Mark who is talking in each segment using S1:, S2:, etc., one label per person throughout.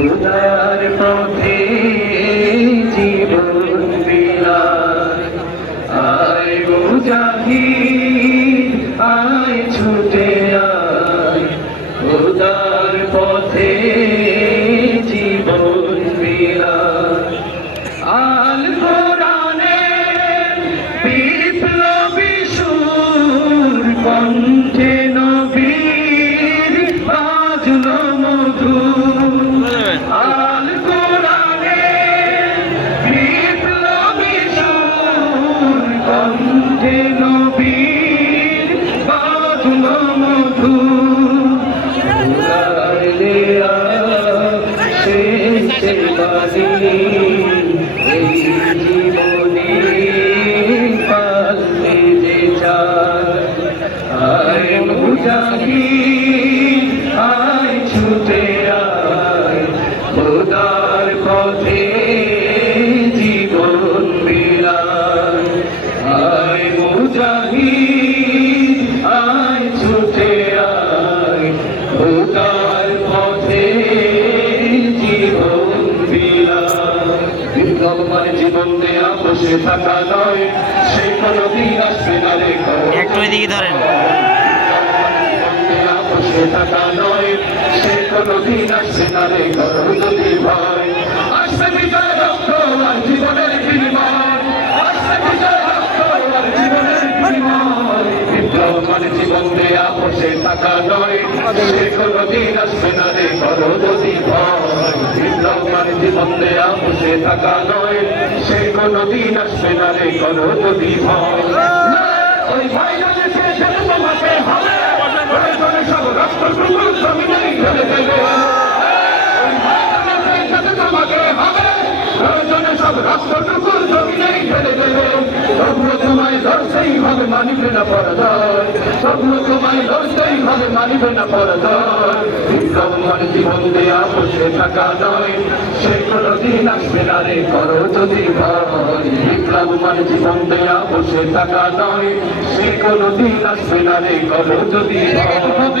S1: উদার পথে জীবন আয় মুজাহিদ আয় ছুটে আয় পথে জীবন বিলায় আল কোরআনে বিপ্লবী কণ্ঠে নবীর বাজলো মধুর উদারলে শেষে বাণী এই জীবনে পাল্টে যে যায় আয় মুজাহিদ, আয় ছুটে থাকা নয় সে কোনদিন আসবে না রে
S2: একটু এদিকে ধরেন।
S1: বসে থাকা নয় সে আসবে না যদি ভয় আসবে বিজয় রক্ত আর জীবনের বিনিময়। আসবে বিজয় রক্ত আর জীবনের বিনিময়। বিপ্লব মানে জীবন দেয়া বসে থাকা নয় সে কোনদিন আসবে না রে করো যদি ভয় বিপ্লব জীবনে বসে থাকা নয়, সে কোনদিন আসবে না রে করো যদি ভয় ওই ভয় যদি শেষে তোমাকে হবে মানিবে না পরাজয় তবুও তোমায় লড়তেই হবে মানিবে না পরাজয় মানে জীবন দেয়া বসে থাকা নয় সে কোনো দিন আসবে না রে করো যদি ভয় মানে জীবন দেয়া বসে থাকা নয় সে কোনো দিন আসবে না রে করো যদি ভয়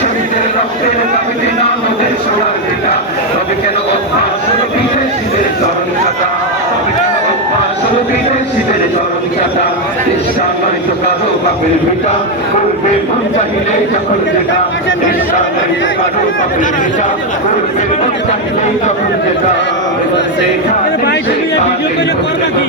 S1: শহীদের রক্তের দামে কেনা মোদের সোনার ভেজা তবে কেন বাপের বেটা করবে মন চাহিলে যখন যেটা ইসলামারিত কারও বাপের বেটা করবে মন চাহিলে যখন যেটা সেখানে
S3: ভাই, তুমি এই ভিডিও করে করবা কি?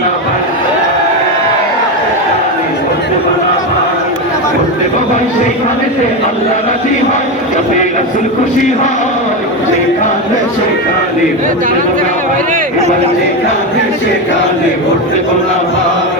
S1: বাবাই সেইখানেতে আল্লাহ রাজি হয় যাতে রাসূল খুশি হয়। সেখানে সেখানে সেখানে সেখানে ভরতে বলা ভাই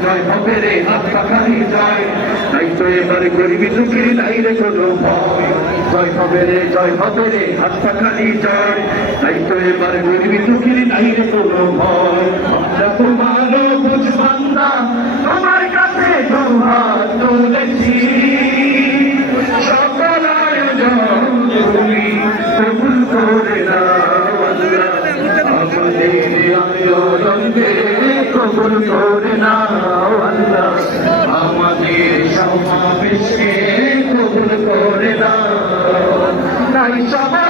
S1: জয় জয় যায় তাই তো এবার গরিবি নাই রে কোনো জয় হবে রে জয় হবে রে হাতটা খালি যায় তাই তো এবার গরিবি নাই রে কোনো ভয় সমাবেশে কবুল করে দাও। নাই সমাবেশে